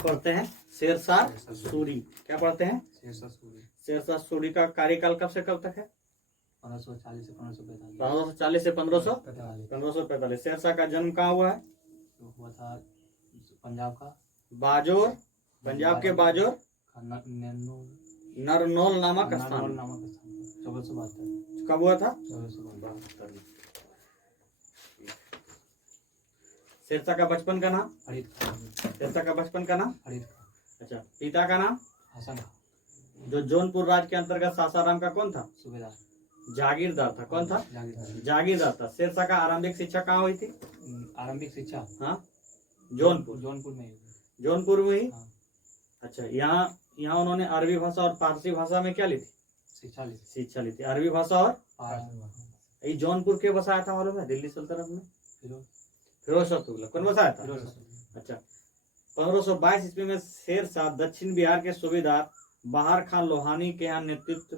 आज पढ़ते हैं शेरशाह सूरी। क्या पढ़ते हैं? शेरशाह सूरी का कार्यकाल कब से कब तक है? 1540 से 1545। शेरशाह का जन्म कहाँ हुआ है? हुआ था पंजाब का बाजोर, पंजाब के बाजोर नरनौल नामक स्थान। 1472। कब हुआ था? 1472। शेरशाह का बचपन का नाम? फरीद खान। शेरशाह का बचपन का नाम? फरीद खान। अच्छा, पिता का नाम? हसन खान। जो जौनपुर राज्य के अंतर्गत सासाराम का कौन था? सूबेदार। जागीरदार था। कौन था? जागीरदार। जागीरदार था। शेरशाह का आरंभिक शिक्षा कहाँ हुई थी? आरंभिक शिक्षा हाँ, जौनपुर में ही। जौनपुर में ही। हाँ। अच्छा, यहाँ उन्होंने अरबी भाषा और फारसी भाषा में क्या ली थी? शिक्षा ली थी। अरबी भाषा और ये जौनपुर के बसाया था मालूम है? दिल्ली सल्तनत में फिरोज शाह तुगलक। कौन बसाया था? अच्छा, 1522 ईस्वी में शेरशाह दक्षिण बिहार के सूबेदार बहार खान लोहानी के यहाँ नियुक्त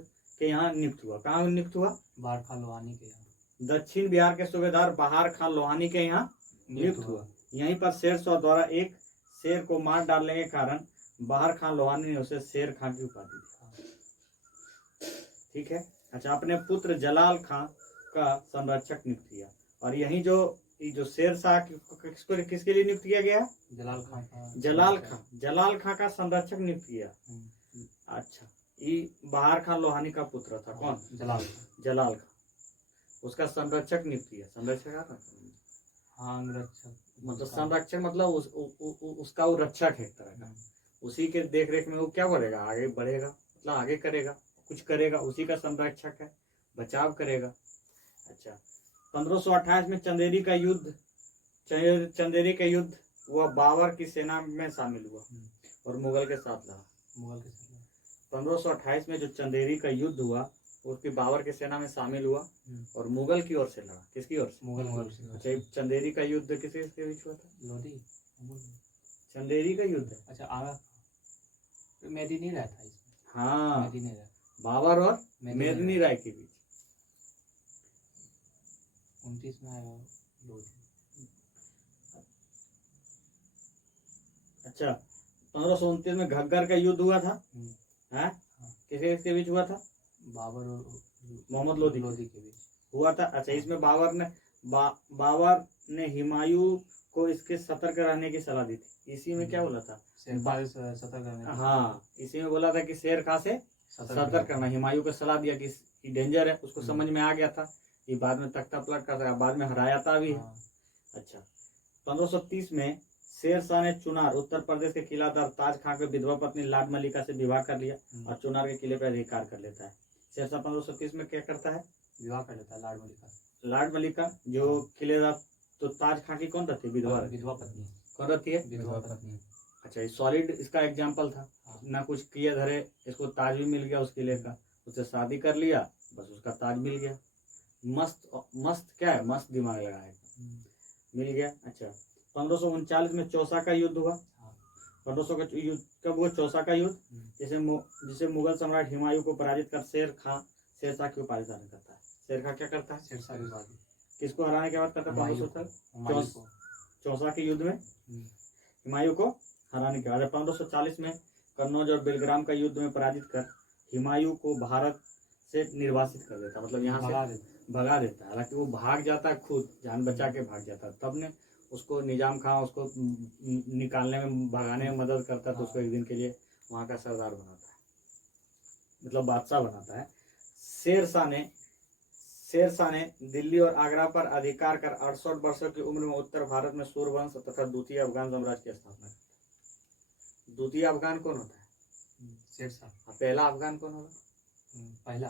हुआ। कहाँ नियुक्त हुआ? बहार खान लोहानी के यहाँ। दक्षिण बिहार के सूबेदार बहार खान लोहानी के यहाँ नियुक्त हुआ। यहीं पर शेरशाह द्वारा एक शेर को मार डालने के कारण बहार खान लोहानी ने उसे शेर खां की उपाधि दी। ठीक है। अच्छा, अपने पुत्र जलाल खां का संरक्षक नियुक्त किया। और यही जो शेरशाह किसके लिए नियुक्त किया गया? जलाल खां का संरक्षक नियुक्त किया। अच्छा, ये बहार खान लोहानी का पुत्र था। कौन? जलाल खां। उसका संरक्षक नियुक्त किया। संरक्षक मतलब संरक्षक मतलब उसका वो रक्षक है एक तरह का। उसी के देख रेख में वो क्या करेगा? आगे बढ़ेगा, मतलब आगे करेगा, कुछ करेगा। उसी का संरक्षक है, बचाव करेगा। अच्छा, 1528 में चंदेरी का युद्ध वह बाबर की सेना में शामिल हुआ और मुगल के साथ लड़ा। 1528 में जो चंदेरी का युद्ध हुआ उसकी बाबर की सेना में शामिल हुआ और मुगल की ओर से लड़ा। किसकी ओर से? मुगल से। अच्छा, चंदेरी का युद्ध किसके बीच हुआ था? लोधी। चंदेरी का युद्ध। अच्छा, आगा मेदिनी राय था इसमें। हाँ, मेदिनी राय। बाबर और मेदिनी राय के बीच 29 में आया लोधी। अच्छा, 1529 में घग्गर का युद्ध हुआ था। है? किसके बीच हुआ था? बाबर और मोहम्मद लोधी के बीच हुआ था। अच्छा, इसमें बाबर ने हुमायूं को इसके सतर्क रहने की सलाह दी थी। इसी में क्या बोला था? सतर्क रहने। हाँ, इसी में बोला था कि शेर खां से सतर्क करना। हुमायूं को सलाह दिया कि डेंजर है। उसको समझ में आ गया था। ये बाद में तख्ता पलट कर बाद में हराया था भी। अच्छा, 1530 में शेरशाह ने चुनार उत्तर प्रदेश के किलादार ताज खां के विधवा पत्नी लाड मलिका से विवाह कर लिया और चुनार के किले पर अधिकार कर लेता है। शेरशाह 1530 में क्या करता है? विवाह कर लेता है लाड मलिका जो किलेदार। तो ताज खां की कौन रहती है? विधवा पत्नी। कौन रहती है? विधवा पत्नी। अच्छा, ये सॉलिड इसका एग्जाम्पल था। ना कुछ किए धरे, इसको ताज भी मिल गया उस किले का। उससे शादी कर लिया, बस उसका ताज मिल गया। मस्त क्या है? मस्त दिमाग लगाया, मिल गया। अच्छा, 1539 में चौसा का युद्ध हुआ। 1500 का युद्ध कब हुआ? चौसा का युद्ध, जिसे मुगल सम्राट हुमायूं को पराजित कर शेरशाह की उपाधि धारण करता है। शेर खां क्या करता है? शेरशाह की उपाधि किसको हराने के बाद करता है? 1540 चौसा के युद्ध में हुमायूं को हराने के बाद। 1540 में कन्नौज और बेलग्राम का युद्ध में पराजित कर हुमायूं को भारत से निर्वासित कर देता, मतलब यहाँ से भगा देता है। हालांकि वो भाग जाता है, खुद जान बचा के भाग जाता है। तब ने उसको निजाम खां उसको निकालने में, भगाने में मदद करता है। तो उसको एक दिन के लिए वहाँ का सरदार बनाता है, मतलब बादशाह बनाता है। शेरशाह ने दिल्ली और आगरा पर अधिकार कर 68 वर्षों की उम्र में उत्तर भारत में सूर्यवंश तथा द्वितीय अफगान साम्राज्य की स्थापना की। द्वितीय अफगान कौन होता है? शेरशाह। पहला अफगान कौन होगा? पहला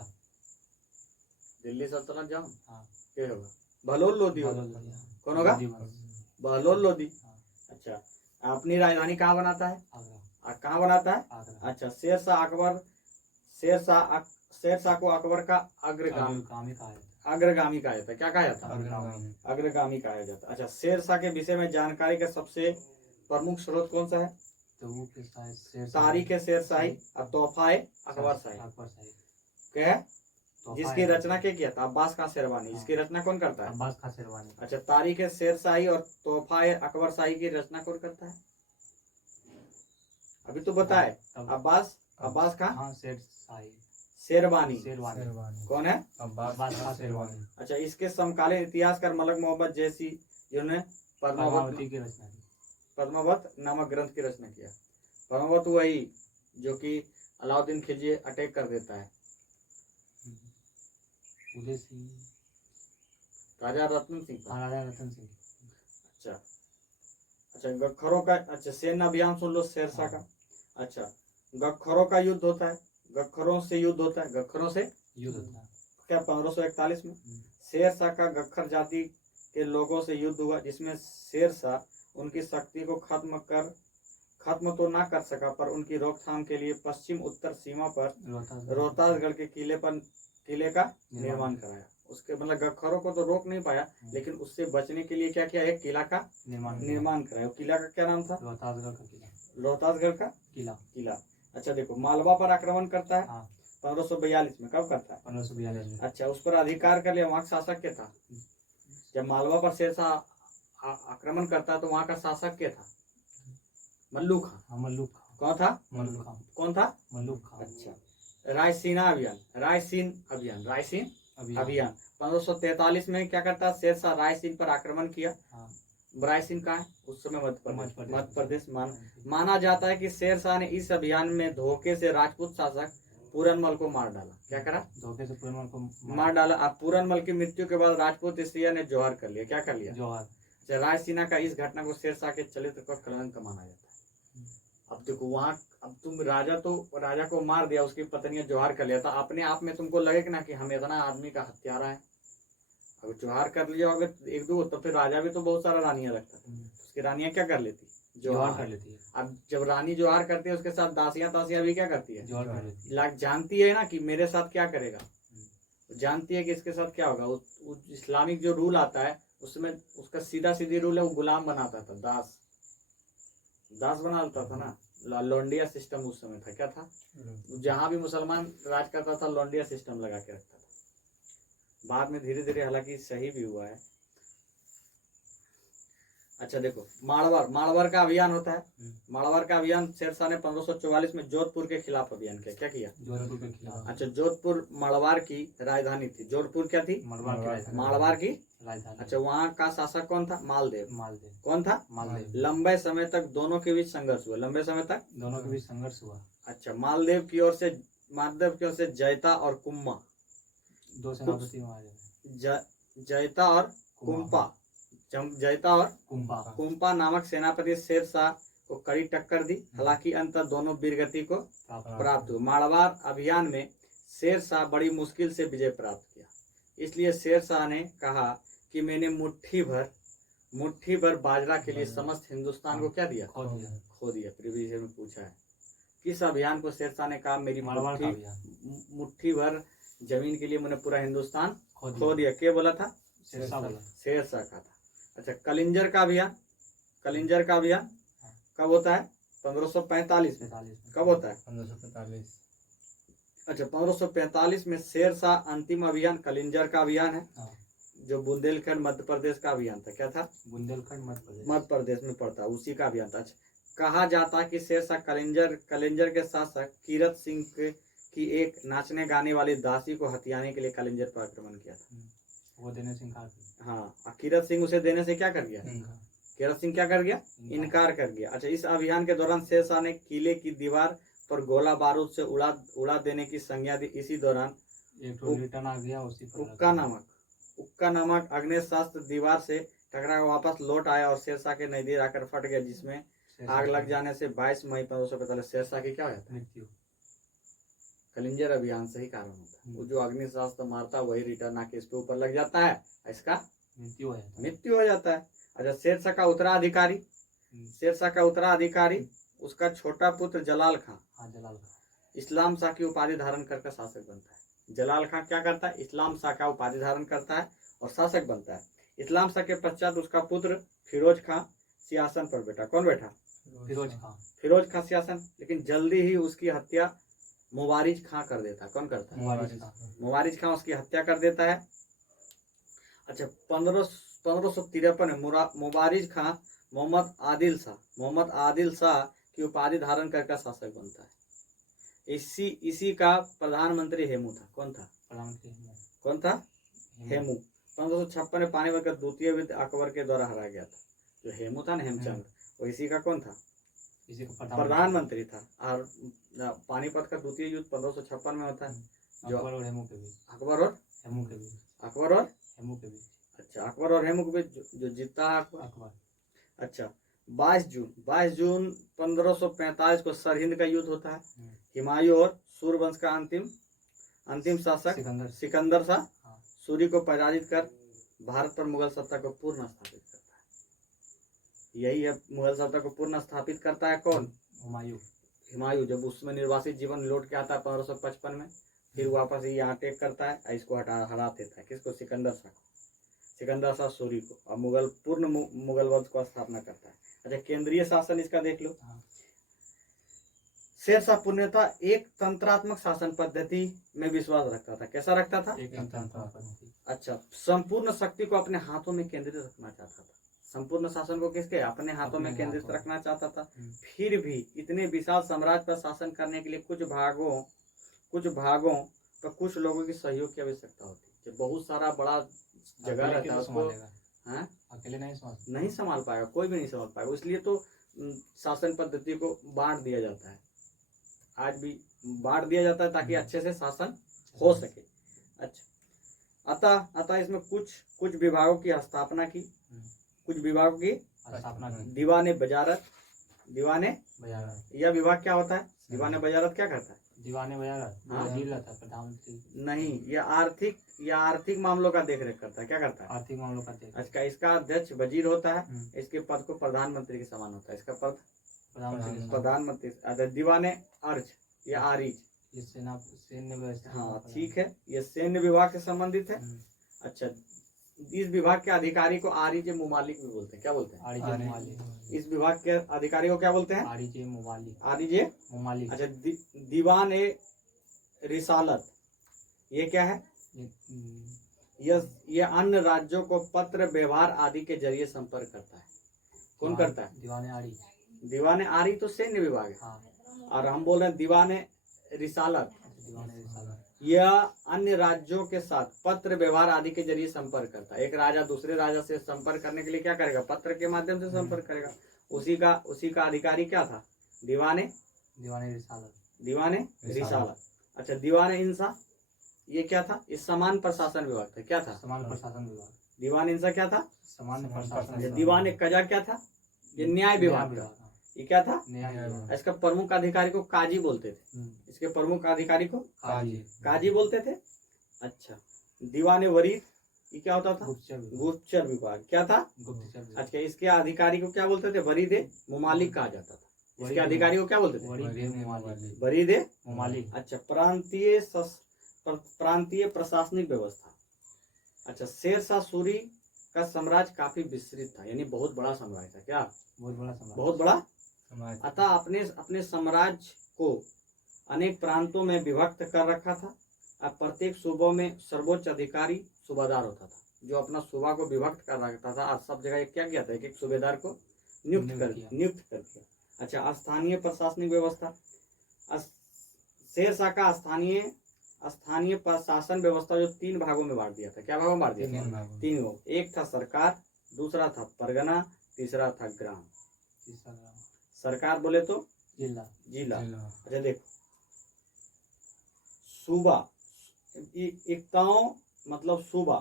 दिल्ली सल्तनत जाओ। हाँ, क्या होगा? बहलोल लोदी होगा। कौन होगा? बहलोल लोदी। अच्छा, अपनी राजधानी कहाँ बनाता है? कहाँ बनाता है? अच्छा, शेरशाह को अकबर का अग्रगामी कहा जाता है। क्या कहा जाता है? अग्रगामी कहा जाता है। अच्छा, शेरशाह के विषय में जानकारी का सबसे प्रमुख स्रोत कौन सा है? तारीख शेरशाही और तोहफाए अकबर शाही। क्या है? जिसकी रचना क्या किया था? अब्बास खां शेरवानी। इसकी रचना कौन करता है? अब्बास खां शेरवानी। अच्छा, तारीख शेरशाही और तोहफाए अकबर शाही की रचना कौन करता है? अभी तो बताए। तब अब्बास, अब्बास का हाँ शेर शाही शेरवानी शेरवानी कौन है? अब्बास खां शेरवानी अच्छा, इसके समकालीन इतिहासकार मलक मोहम्मद जैसी जिन्होंने पद्मावती की रचना की। पद्मावत नामक ग्रंथ की रचना किया। पद्मावत वही जो कि अलाउद्दीन खिलजी अटैक कर देता है। उदय सिंह, राजा रतन सिंह का। हाँ राजा रतन सिंह। अच्छा अच्छा, गखरों का, अच्छा सैन्य अभियान सुन लो शेरशाह का। अच्छा, गखरों का युद्ध होता है, गखरों से युद्ध होता है, गखरों से युद्ध होता है। क्या 1541 में शेरशाह का गखर जाति के लोगों से युद्ध हुआ, जिसमें शेरशाह उनकी शक्ति को खत्म तो ना कर सका, पर उनकी रोकथाम के लिए पश्चिम उत्तर सीमा पर रोहतासगढ़ के किले का निर्माण कराया। उसके मतलब गखरों को तो रोक नहीं पाया, लेकिन उससे बचने के लिए क्या किया, एक किला का निर्माण कराया। किला का क्या नाम था? रोहतासगढ़ का किला। रोहतासगढ़ का किला। अच्छा देखो, मालवा पर आक्रमण करता है 1542 में। कब करता है? 1542 में। अच्छा, उस पर अधिकार कर लिया। वहाँ का शासक क्या था? जब मालवा पर शेरशाह आक्रमण करता है तो वहाँ का शासक क्या था? मल्लू खां। मल्लू खां। कौन था? मल्लू खां। कौन था? मल्लू खां। अच्छा, रायसीन अभियान 1543 में क्या करता है? शेरशाह रायसीन पर आक्रमण किया। रायसीन कहाँ है? उस समय मध्य प्रदेश माना जाता है कि शेरशाह ने इस अभियान में धोखे से राजपूत शासक पूरनमल को मार डाला। क्या करा? धोखे से पूरनमल को मार डाला। अब पूरनमल की मृत्यु के बाद राजपूत स्त्रियों ने जोहर कर लिया। क्या कर लिया? जोहर। अच्छा, रायसीना का इस घटना को शेरशाह के चरित्र का कलंक माना जाता है। अब देखो वहाँ, अब तुम राजा को मार दिया, उसकी पत्नी जोहार कर लिया था, अपने आप में तुमको लगे ना कि हम इतना आदमी का हत्यारा है। अगर जोहार कर लिया होगा एक दो, तो फिर राजा भी तो बहुत सारा रानियां रखता था, उसकी रानियां क्या कर लेती? जोहार कर लेती है। अब जब रानी जोहार करती है, उसके साथ दासियां भी क्या करती है? जोहार कर लेती है। जानती है ना कि मेरे साथ क्या करेगा, जानती है कि इसके साथ क्या होगा। इस्लामिक जो रूल आता है उसमें उसका सीधा सीधी रूल है, वो गुलाम बनाता था, दास बनाता था ना। लौंडिया सिस्टम उस समय था। क्या था? जहां भी मुसलमान राज करता था लौंडिया सिस्टम लगा के रखता था। बाद में धीरे धीरे हालांकि सही भी हुआ है। अच्छा देखो, माड़वार का अभियान होता है। माड़वार का अभियान शेरशाह ने 1544 में जोधपुर के खिलाफ अभियान किया। क्या किया? जोधपुर के खिलाफ। अच्छा, जोधपुर माड़वार की राजधानी थी। जोधपुर क्या थी? माड़वार की राजधानी। अच्छा, वहाँ का शासक कौन था? मालदेव। कौन था? मालदेव। लंबे समय तक दोनों के बीच संघर्ष हुआ। अच्छा, मालदेव की ओर से जयता और कुम्मा, दो सेनापति वहाँ जयता और कुम्पा नामक सेनापति शेरशाह को कड़ी टक्कर दी। हालांकि अंतर दोनों वीरगति को प्राप्त हुए। माड़वार अभियान में शेरशाह बड़ी मुश्किल से विजय प्राप्त किया। इसलिए शेरशाह ने कहा कि मैंने मुट्ठी भर बाजरा के लिए समस्त हिंदुस्तान को क्या दिया? खो दिया। प्रीवियस में पूछा है किस अभियान को शेरशाह ने कहा मेरी मुट्ठी भर जमीन के लिए मैंने पूरा हिंदुस्तान खो दिया? क्या बोला था? शेरशाह का था। अच्छा, कलिंजर का अभियान कब होता है? 1545 में। कब होता है? 1545। अच्छा, 1545 में शेरशाह अंतिम अभियान कलिंजर का अभियान है, जो बुंदेलखंड मध्य प्रदेश का अभियान था। क्या था? बुंदेलखंड मध्य प्रदेश में पड़ता है, उसी का अभियान था। अच्छा, कहा जाता है कि शेरशाह कलिंजर के शासक कीरत सिंह की एक नाचने गाने वाली दासी को हथियाने के लिए कलिंजर पर आक्रमण किया था। वो देने से इनकार कर। हाँ, कीरत सिंह उसे देने से क्या कर गया? कीरत सिंह क्या कर गया? इनकार कर गया। अच्छा, इस अभियान के दौरान शेरशाह ने किले की दीवार पर गोला बारूद से उड़ा देने की संज्ञा दी। इसी दौरान एक रिटर्न आ गया, उसी पर उक्का नामक अग्नेयास्त्र दीवार से टकरा वापस लौट आया और शेरशाह के नजदीक आकर फट गया, जिसमें आग लग जाने से 22 मई 1545 शेरशाह की क्या हो जाता है? मृत्यु। कलिंजर अभियान से ही कारण होता है। वो जो अग्निशास्त्र मारता है वही रिटर्न आके इसके ऊपर लग जाता है, इसका मृत्यु हो जाता है। अच्छा, शेरशाह का उत्तराधिकारी उसका छोटा पुत्र जलाल खां इस्लाम शाह की उपाधि धारण करके शासक बनता है। जलाल खां क्या करता है? इस्लाम शाह का उपाधि धारण करता है और शासक बनता है। इस्लाम शाह के पश्चात उसका पुत्र फिरोज खां सिंहासन पर बैठा। कौन बैठा? फिरोज खां सिंहासन। लेकिन जल्दी ही उसकी हत्या मुबारिज खां कर देता है। कौन करता है? मुबारिज खां उसकी हत्या कर देता है। अच्छा, 1553 में मुबारिज खां मोहम्मद आदिल शाह की उपाधि धारण करके शासक बनता है। इसी का प्रधानमंत्री हेमू था। कौन था? प्रधानमंत्री कौन था? हेमू। 1556 में पानीपत का द्वितीय युद्ध अकबर के द्वारा हराया गया था। जो हेमू था ना, हेमचंद, वो इसी का कौन था? इसी का प्रधानमंत्री था। और पानीपत का द्वितीय युद्ध 1556 में होता है। जो अकबर और हेमू के बीच। अकबर और हेमू के बीच। अकबर और हेमू के बीच। अच्छा, अकबर और हेमू के बीच जो जीता है अकबर। अच्छा, 22 जून 1545 को सरहिंद का युद्ध होता है। हुमायूं और सूर्यवंश का अंतिम शासक सिकंदर शाह सूरी को पराजित कर भारत पर मुगल सत्ता को पूर्ण स्थापित करता है। यही है, मुगल सत्ता को पूर्ण स्थापित करता है कौन? हुमायूं। जब उसमें निर्वासित जीवन लौट के आता है 1555 में, फिर वापस ये अटैक करता है, इसको हरा देता है। किसको? सिकंदर शाह सूरी को। और पूर्ण मुगल वंश को स्थापना करता है। अच्छा, केंद्रीय शासन इसका देख लो। शेरशाह पूर्णतः एक तंत्रात्मक शासन पद्धति में विश्वास रखता था। कैसा रखता था? एक तंत्रात्मक पद्धति। अच्छा, संपूर्ण शक्ति को अपने हाथों में केंद्रित रखना चाहता था। संपूर्ण शासन को किसके? अपने हाथों में केंद्रित रखना चाहता था। फिर भी इतने विशाल साम्राज्य पर शासन करने के लिए कुछ भागों पर कुछ लोगों की सहयोग की आवश्यकता होती है। जब बहुत सारा बड़ा जगह रहता है, उसको अकेले नहीं संभाल पाएगा, कोई भी नहीं संभाल पाएगा। इसलिए तो शासन पद्धति को बांट दिया जाता है। आज भी बांट दिया जाता है ताकि अच्छे से शासन हो सके। अच्छा, अतः इसमें कुछ विभागों की स्थापना की, कुछ विभागों की स्थापना की। दीवाने बजारत। यह विभाग क्या होता है? दीवाने बजारत क्या करता है? दीवाने बजारत प्रधानमंत्री नहीं, यह आर्थिक मामलों का देखरेख करता है। क्या करता है? आर्थिक मामलों का देखरेख। अच्छा, इसका अध्यक्ष वजीर होता है। इसके पद को प्रधानमंत्री के समान होता है। इसका पद प्रधानमंत्री। दीवाने अर्ज या आरिज, ये सैन्य व्यवस्था। हाँ, ठीक है, ये सैन्य विभाग से संबंधित है। अच्छा, इस विभाग के अधिकारी को आरिज मुमालिक भी बोलते हैं। क्या बोलते हैं? इस विभाग के अधिकारी को क्या बोलते हैं? आरिज मुमालिक। अच्छा, दीवान ए रिसालत, ये क्या है? ये अन्य राज्यों को पत्र व्यवहार आदि के जरिए संपर्क करता है। कौन करता है? दीवाने आरी तो सैन्य विभाग है। और हम बोल रहे हैं दीवाने रिसालत, यह अन्य राज्यों के साथ पत्र व्यवहार आदि के जरिए संपर्क करता है। एक राजा दूसरे राजा से संपर्क करने के लिए क्या करेगा? पत्र के माध्यम से संपर्क करेगा। उसी का अधिकारी क्या था? दीवाने रिसालत। अच्छा, दीवाने इंसा, ये क्या था? इस समान प्रशासन विभाग था। क्या था? समान प्रशासन विभाग। दीवान इंसा क्या था? समान प्रशासन। दीवाने कजा क्या था? ये न्याय विभाग था। ये क्या था? इसका प्रमुख अधिकारी को काजी बोलते थे। इसके प्रमुख अधिकारी को काजी बोलते थे। अच्छा, दीवाने वरीद, ये क्या होता था? गुप्तचर विभाग। क्या था? अच्छा, इसके अधिकारी को क्या बोलते थे? वरीद मुमालिक कहा जाता था। इसके अधिकारी को क्या बोलते थे? वरीद मुमालिक। अच्छा, प्रांतीय प्रशासनिक व्यवस्था। अच्छा, शेरशाह सूरी का साम्राज्य काफी विस्तृत था, यानी बहुत बड़ा साम्राज्य था। क्या? बहुत बड़ा। अतः अपने साम्राज्य को अनेक प्रांतों में विभक्त कर रखा था। अब प्रत्येक सूबों में सर्वोच्च अधिकारी सूबादार होता था, जो अपना सूबा को विभक्त कर रखता था। और सब जगह क्या किया था? एक सूबेदार को नियुक्त कर दिया। अच्छा, स्थानीय प्रशासनिक व्यवस्था। शेरशाह का स्थानीय प्रशासन व्यवस्था जो 3 भागों में बांट दिया था। क्या भागों में बांट दिया था? 3 भाग। एक था सरकार, दूसरा था परगना, तीसरा था ग्राम। सरकार बोले तो जिला। अच्छा, देखो, सूबा, एकताओं मतलब सूबा,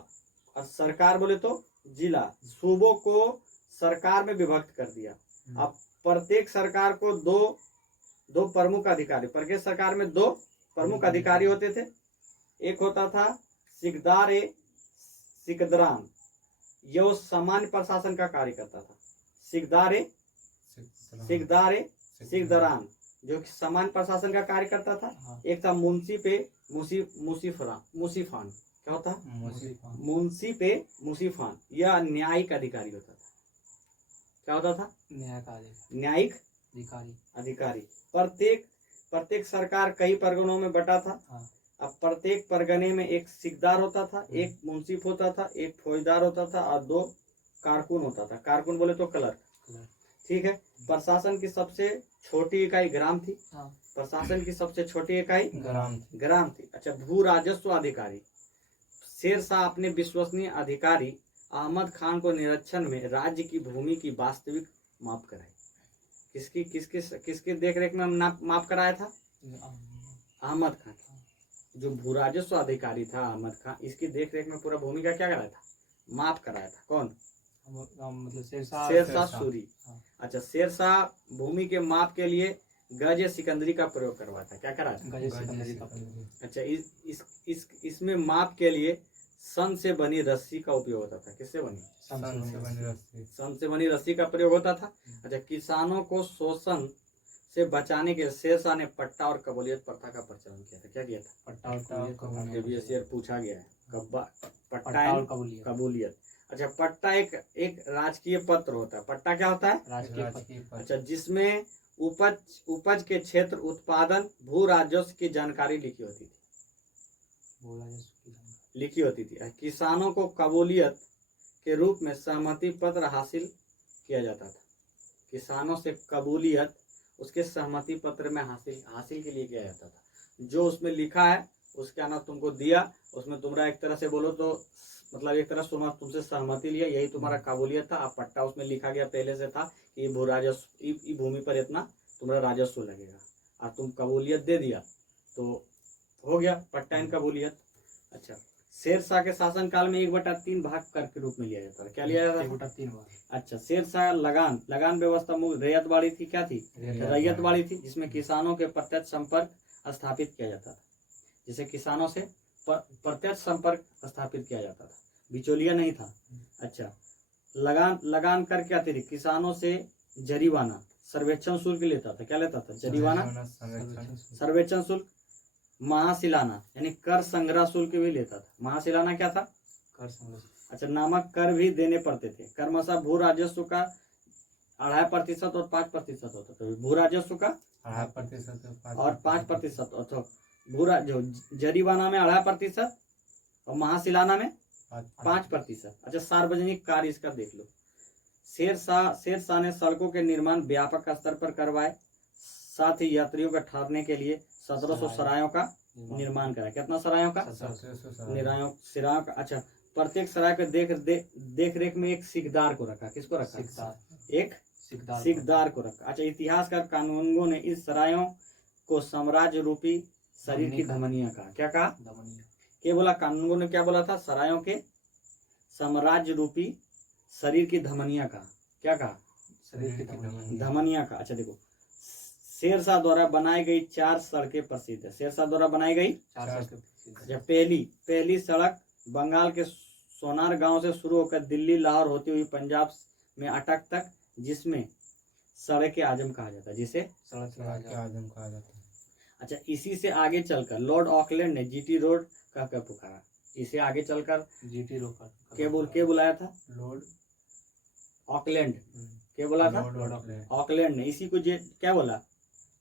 और सरकार बोले तो जिला। सूबों को सरकार में विभक्त कर दिया। अब प्रत्येक सरकार को दो प्रमुख अधिकारी, प्रत्येक सरकार में 2 प्रमुख अधिकारी होते थे। एक होता था सिकदार ए सिकदरान, यह सामान्य प्रशासन का कार्य करता था। सिकदार ए सिकदरान जो सामान्य प्रशासन का कार्य करता था। एक था मुंशी पे मुसीफान। क्या होता है? मुंशी पे मुसीफान, यह न्यायिक अधिकारी होता था। क्या होता था? न्यायिक अधिकारी। प्रत्येक सरकार कई परगनों में बटा था। अब प्रत्येक परगने में एक सिकदार होता था, एक मुंसिफ होता था, एक फौजदार होता था और 2 कारकुन होता था। कारकुन बोले तो क्लर्क। ठीक है। प्रशासन की सबसे छोटी इकाई ग्राम थी। हाँ। प्रशासन की सबसे छोटी इकाई ग्राम ग्राम थी। अच्छा, भू राजस्व अधिकारी शेर शाह अपने विश्वसनीय अधिकारी अहमद खान को निरीक्षण में राज्य की भूमि की वास्तविक माप कराई। किसकी किसकी किसकी देखरेख में माप कराया था? अहमद खान। जो भू राजस्व अधिकारी था अहमद खान, इसकी देखरेख में पूरा भूमि का क्या कराया था? माप कराया था। कौन? मतलब शेर शाह सूरी। हाँ। अच्छा, शेर शाह भूमि के माप के लिए गज सिकंदरी का प्रयोग करवाया था। क्या करा था? गज सिकंदरी का। अच्छा, इसमें माप के लिए सन से बनी रस्सी का उपयोग होता था। किससे बनी? सन से बनी रस्सी का प्रयोग होता था। अच्छा, किसानों को शोषण से बचाने के लिए शेर शाह ने पट्टा और कबूलियत प्रथा का प्रचलन किया था। क्या किया था? पट्टा और कबूलियत पूछा गया है। पट्टा और कबूलियत। अच्छा, पट्टा एक राजकीय पत्र होता है। पट्टा क्या होता है? राजकीय पत्र। अच्छा, जिसमें उपज के क्षेत्र, उत्पादन, भू राजस्व की जानकारी लिखी होती थी। किसानों को कबूलियत के रूप में सहमति पत्र हासिल किया जाता था। किसानों से कबूलियत उसके सहमति पत्र में हासिल के लिए किया जाता था। जो उसमें लिखा है उसका ना तुमको दिया, उसमें तुम्हारा एक तरह से बोलो तो मतलब एक तरह से तुमसे सहमति लिया, यही तुम्हारा काबूलियत था। अब पट्टा उसमें लिखा गया पहले से था कि भू राजस्व भूमि पर इतना तुम्हारा राजस्व लगेगा, और तुम कबूलियत दे दिया तो हो गया पट्टा इन कबूलियत। अच्छा, शेर शाह के शासन काल में 1/3 भाग कर के रूप में लिया जाता था। क्या लिया जाता था? 1/3 भाग। अच्छा, शेर शाह लगान व्यवस्था रैयतवाड़ी थी। क्या थी? रैयतवाड़ी थी, जिसमें किसानों के प्रत्यक्ष संपर्क स्थापित किया जाता था। जिसे किसानों से प्रत्यक्ष संपर्क स्थापित किया जाता था, बिचौलिया नहीं था। अच्छा, लगान कर क्या थी? किसानों से जरीवाना सर्वेक्षण शुल्क लेता था। क्या लेता था? जरीवाना सर्वेक्षण शुल्क। महाशिलाना यानी कर संग्रह शुल्क भी लेता था। महाशिलाना क्या था? कर संग्रह। अच्छा, नामक कर भी देने पड़ते थे। क्रमशः भू राजस्व का 2.5% और 5% होता था। भू राजस्व का 2.5% और 5%। अथवा जो जरीवाना में 2.5% और महाशिलाना में 5%। अच्छा, सार्वजनिक कार्य इसका देख लो। शेर शाह ने सड़कों के निर्माण व्यापक स्तर पर करवाए, साथ ही यात्रियों का ठहरने के लिए 1700 सरायों का निर्माण कराया। कितना सरायों का? सरायों का। अच्छा, प्रत्येक सराय के देख रेख में एक सिकदार को रखा। किसको रखा? एक सिकदार को रखा। अच्छा, इतिहासकार कानूनगो ने इस सरायों को साम्राज्य रूपी शरीर की धमनियां कहा। क्या कहा? क्या बोला कानूनगो ने? क्या बोला था? सरायों के साम्राज्य रूपी शरीर की धमनियां कहा। क्या कहा? शरीर की धमनियां कहा। अच्छा देखो, शेर शाह द्वारा बनाई गई 4 सड़कें प्रसिद्ध है। शेर शाह द्वारा बनाई गई 4 सड़कें। जब पहली सड़क बंगाल के सोनार गांव से शुरू होकर दिल्ली लाहौर होती हुई पंजाब में अटक तक, जिसमें सड़क आजम कहा जाता है। जिसे सड़क आजम कहा जाता है। अच्छा, इसी से आगे चलकर लॉर्ड ऑकलैंड ने जीटी रोड कहकर पुकारा। इसे आगे चलकर जीटी रोड के बुलाया था? Lord Auckland. क्या बोला था? ऑकलैंड ने इसी को क्या बोला?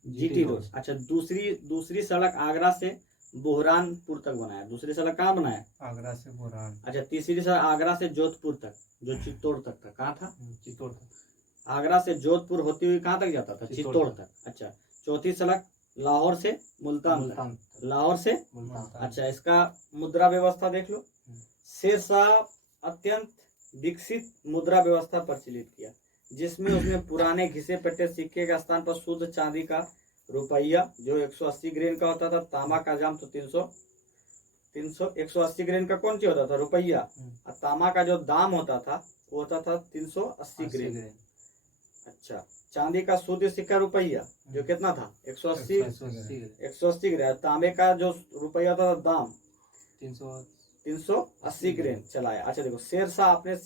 GT road. अच्छा, दूसरी सड़क आगरा से बुरहानपुर तक बनाया। दूसरी सड़क कहाँ बनाया? आगरा से बुरहान। अच्छा, तीसरी सड़क आगरा से जोधपुर तक, जो चित्तौड़ तक था। कहाँ था? चित्तौड़ तक। आगरा से जोधपुर होती हुई कहाँ तक जाता था? चित्तौड़ तक। अच्छा, चौथी सड़क लाहौर से मुल्तान तक। लाहौर से मुल्तान। अच्छा, इसका मुद्रा व्यवस्था देख लो। शेर शाह अत्यंत विकसित मुद्रा व्यवस्था प्रचलित किया, जिसमें उसने पुराने घिसे पट्टे सिक्के के स्थान पर शुद्ध चांदी का रुपया जो 180 ग्रेन का होता था, तांबा का जाम तो 180 ग्रेन का कौन सी होता था? रुपया। और तांबा का जो दाम होता था वो होता था 380 ग्रेन। अच्छा, चांदी का शुद्ध सिक्का रुपया जो कितना था? 180 ग्रेन। तांबे का जो रुपया था दाम 380 ग्रेन चलाया। अच्छा देखो, शेर शाह अपने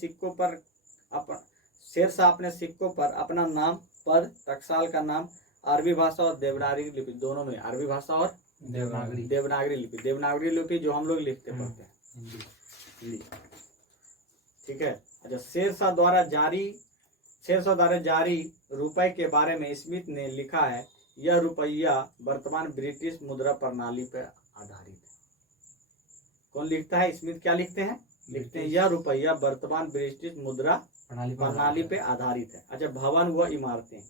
सिक्कों पर अपना नाम, पद, टकसाल का नाम अरबी भाषा और देवनागरी लिपि दोनों में, अरबी भाषा और देवनागरी लिपि जो हम लोग लिखते पढ़ते हैं हिंदी। ठीक है। अच्छा, शेर शाह द्वारा जारी रुपए के बारे में स्मिथ ने लिखा है, यह रुपया वर्तमान ब्रिटिश मुद्रा प्रणाली पर आधारित है। कौन लिखता है? स्मिथ। क्या लिखते हैं? लिखते हैं यह रुपया वर्तमान ब्रिटिश मुद्रा प्रणाली पे आधारित है। अच्छा, भवन व इमारतें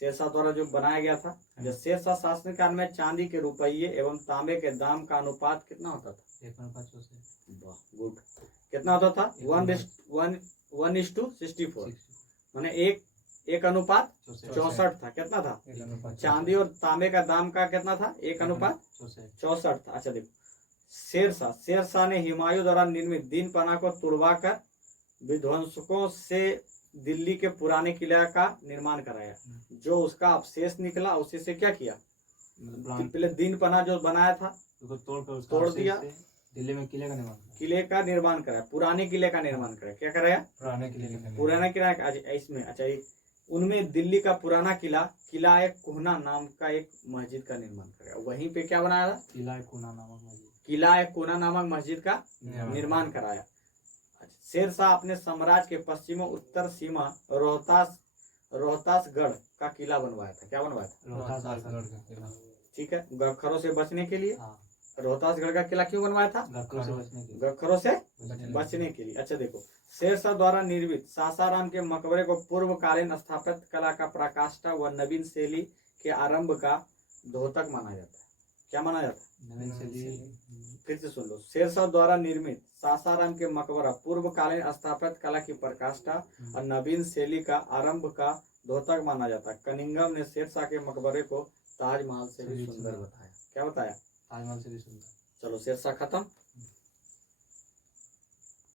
शेरशाह द्वारा जो बनाया गया था। जब शेरशाह शासन काल में चांदी के रुपये एवं तांबे के दाम का अनुपात कितना होता था? 1:64। वाह, गुड। कितना होता था? 1:64, माने एक अनुपात 64 था। कितना था? 1:64। चांदी और तांबे का दाम का कितना था? 1:64 था। अच्छा देखो, शेरशाह ने हुमायूं द्वारा निर्मित दीनपना को तुड़वाकर विध्वंसकों से दिल्ली के पुराने किले का निर्माण कराया। जो उसका अवशेष निकला उसी से क्या किया? पहले दीनपना जो बनाया था तोड़ दिया, दिल्ली में किले का निर्माण कराया, पुराने किले का निर्माण कराया। क्या कराया? पुराना किला। इसमें अच्छा, उनमें दिल्ली का पुराना किला एक कोहना नाम का एक मस्जिद का निर्माण कराया। वहीं पे क्या बनाया था? किला एक कोना नामक मस्जिद का निर्माण कराया। शेरशाह अपने साम्राज्य के पश्चिम और उत्तर सीमा रोहतासगढ़ का किला बनवाया था। क्या बनवाया था? ठीक है, गखरों से बचने के लिए। रोहतासगढ़ का किला क्यों बनवाया था? गखरों से बचने के लिए। अच्छा देखो, शेरशाह द्वारा निर्मित सासाराम के मकबरे को पूर्वकालीन स्थापत्य कला का पराकाष्ठा व नवीन शैली के आरंभ का द्योतक माना जाता है। क्या माना जाता है? फिर से सुन लो। शेरशाह द्वारा निर्मित सासाराम के मकबरा पूर्वकालीन स्थापत्य कला की पराकाष्ठा और नवीन शैली का आरंभ का द्योतक माना जाता है। कनिंघम ने शेरशाह के मकबरे को ताजमहल से भी सुंदर बताया। क्या बताया? ताजमहल से भी सुंदर। चलो, शेरशाह खत्म।